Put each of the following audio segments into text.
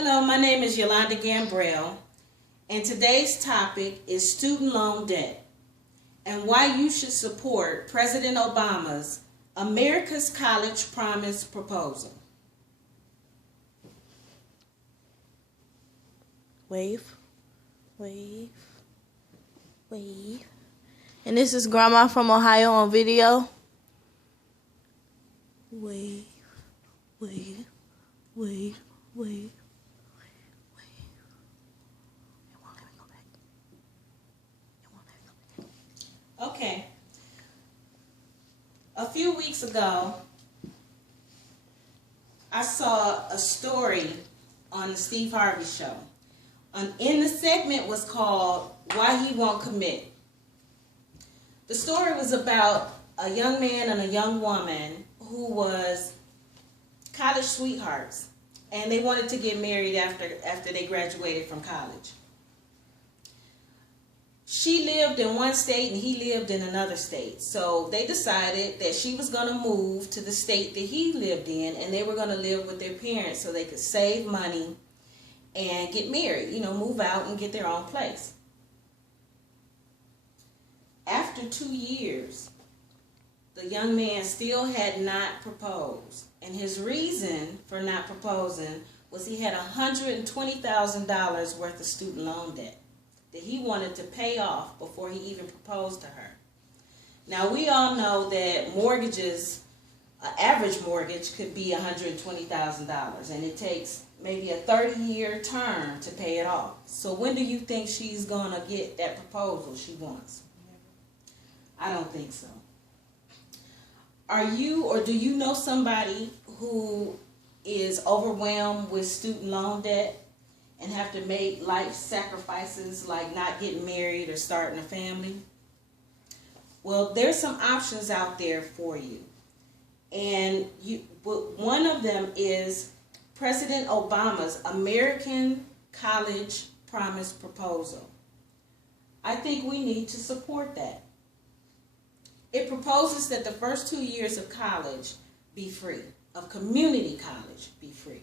Hello, my name is Yolanda Gambrell, and today's topic is student loan debt and why you should support President Obama's America's College Promise proposal. Wave. And this is Grandma from Ohio on video. Wave. It won't let me go back. Okay. A few weeks ago, I saw a story on the Steve Harvey show. In the segment was called Why He Won't Commit. The story was about a young man and a young woman who was college sweethearts, and they wanted to get married after they graduated from college. She lived in one state and he lived in another state. So they decided that she was going to move to the state that he lived in, and they were going to live with their parents so they could save money and get married, move out and get their own place. After 2 years, the young man still had not proposed. And his reason for not proposing was he had $120,000 worth of student loan debt that he wanted to pay off before he even proposed to her. Now, we all know that mortgages, an average mortgage could be $120,000, and it takes maybe a 30-year term to pay it off. So when do you think she's going to get that proposal she wants? I don't think so. Are you or do you know somebody who is overwhelmed with student loan debt and have to make life sacrifices like not getting married or starting a family? Well, there's some options out there for you. And one of them is President Obama's American College Promise proposal. I think we need to support that. It proposes that the first 2 years of college be free, of community college be free.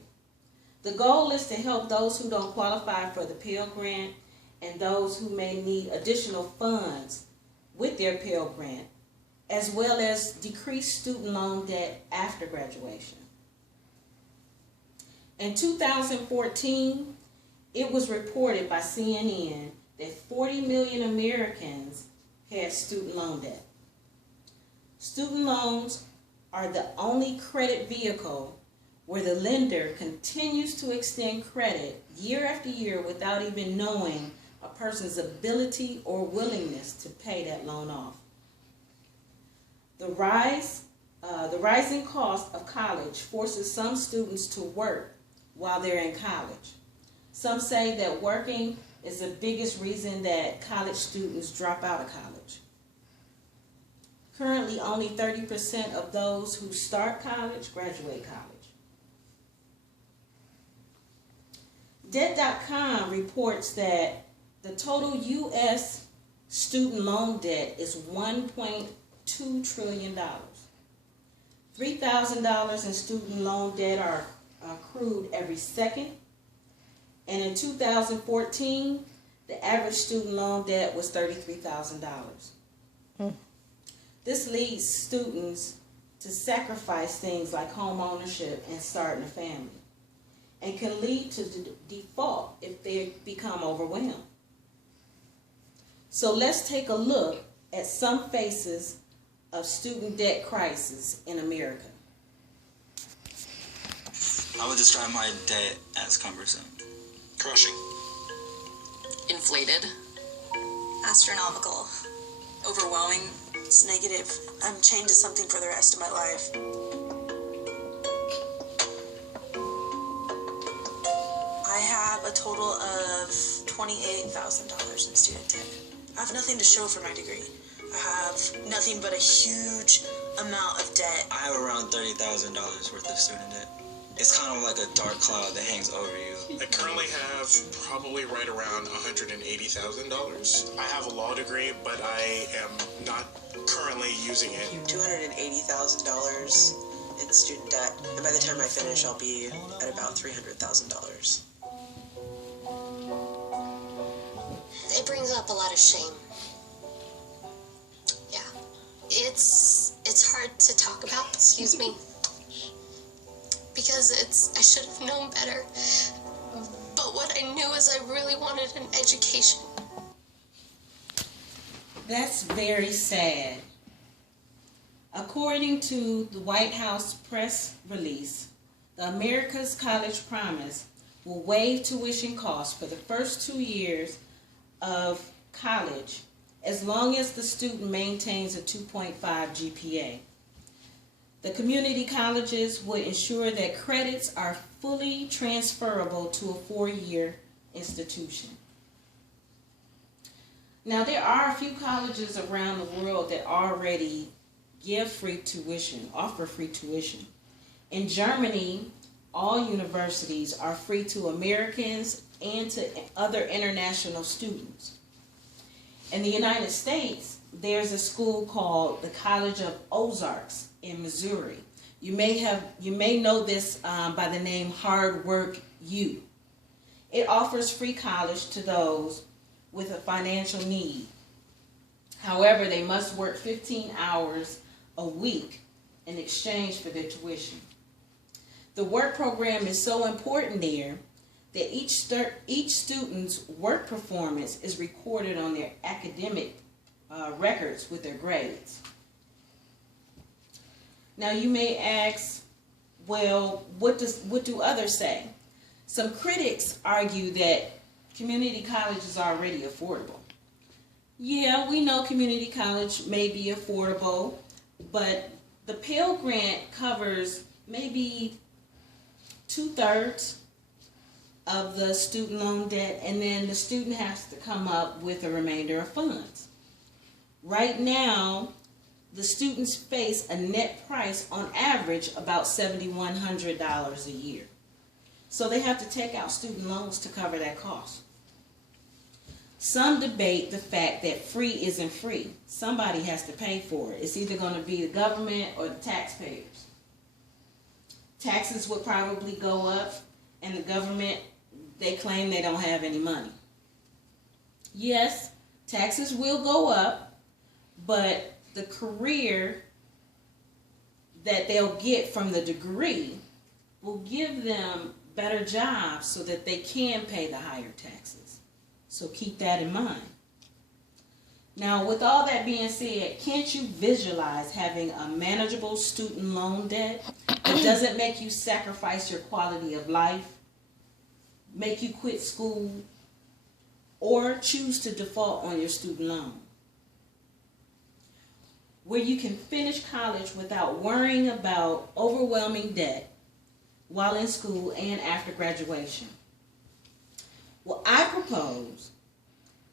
The goal is to help those who don't qualify for the Pell Grant and those who may need additional funds with their Pell Grant, as well as decrease student loan debt after graduation. In 2014, it was reported by CNN that 40 million Americans had student loan debt. Student loans are the only credit vehicle where the lender continues to extend credit year after year without even knowing a person's ability or willingness to pay that loan off. The rising cost of college forces some students to work while they're in college. Some say that working is the biggest reason that college students drop out of college. Currently, only 30% of those who start college graduate college. Debt.com reports that the total U.S. student loan debt is $1.2 trillion. $3,000 in student loan debt are accrued every second. And in 2014, the average student loan debt was $33,000. This leads students to sacrifice things like home ownership and starting a family, and can lead to default if they become overwhelmed. So let's take a look at some faces of student debt crisis in America. I would describe my debt as cumbersome. Crushing. Inflated. Astronomical. Overwhelming. It's negative. I'm chained to something for the rest of my life. I have a total of $28,000 in student debt. I have nothing to show for my degree. I have nothing but a huge amount of debt. I have around $30,000 worth of student debt. It's kind of like a dark cloud that hangs over you. I currently have probably right around $180,000. I have a law degree, but I am not currently using it. $280,000 in student debt, and by the time I finish, I'll be at about $300,000. it brings up a lot of shame. Yeah. It's hard to talk about, excuse me. Because I should have known better. But what I knew is I really wanted an education. That's very sad. According to the White House press release, the America's College Promise will waive tuition costs for the first 2 years of college as long as the student maintains a 2.5 GPA. The community colleges would ensure that credits are fully transferable to a 4-year institution. Now, there are a few colleges around the world that already give free tuition, offer free tuition. In Germany, all universities are free to Americans and to other international students. In the United States, there's a school called the College of Ozarks in Missouri. You may know this by the name Hard Work U. It offers free college to those with a financial need. However, they must work 15 hours a week in exchange for their tuition. The work program is so important there that each student's work performance is recorded on their academic records with their grades. Now you may ask, well, what do others say? Some critics argue that community college is already affordable. Yeah, we know community college may be affordable, but the Pell Grant covers maybe 2/3 of the student loan debt, and then the student has to come up with a remainder of funds. Right now, the students face a net price on average about $7,100 a year. So they have to take out student loans to cover that cost. Some debate the fact that free isn't free. Somebody has to pay for it. It's either going to be the government or the taxpayers. Taxes would probably go up, and the government, they claim they don't have any money. Yes, taxes will go up, but the career that they'll get from the degree will give them better jobs so that they can pay the higher taxes. So keep that in mind. Now, with all that being said, can't you visualize having a manageable student loan debt that doesn't make you sacrifice your quality of life, make you quit school, or choose to default on your student loan? Where you can finish college without worrying about overwhelming debt while in school and after graduation. Well, I propose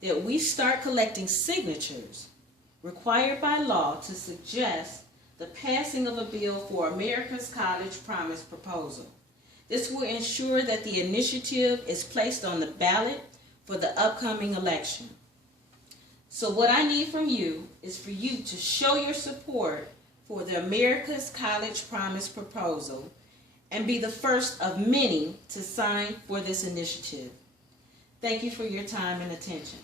that we start collecting signatures required by law to suggest the passing of a bill for America's College Promise proposal. This will ensure that the initiative is placed on the ballot for the upcoming election. So what I need from you is for you to show your support for the America's College Promise proposal and be the first of many to sign for this initiative. Thank you for your time and attention.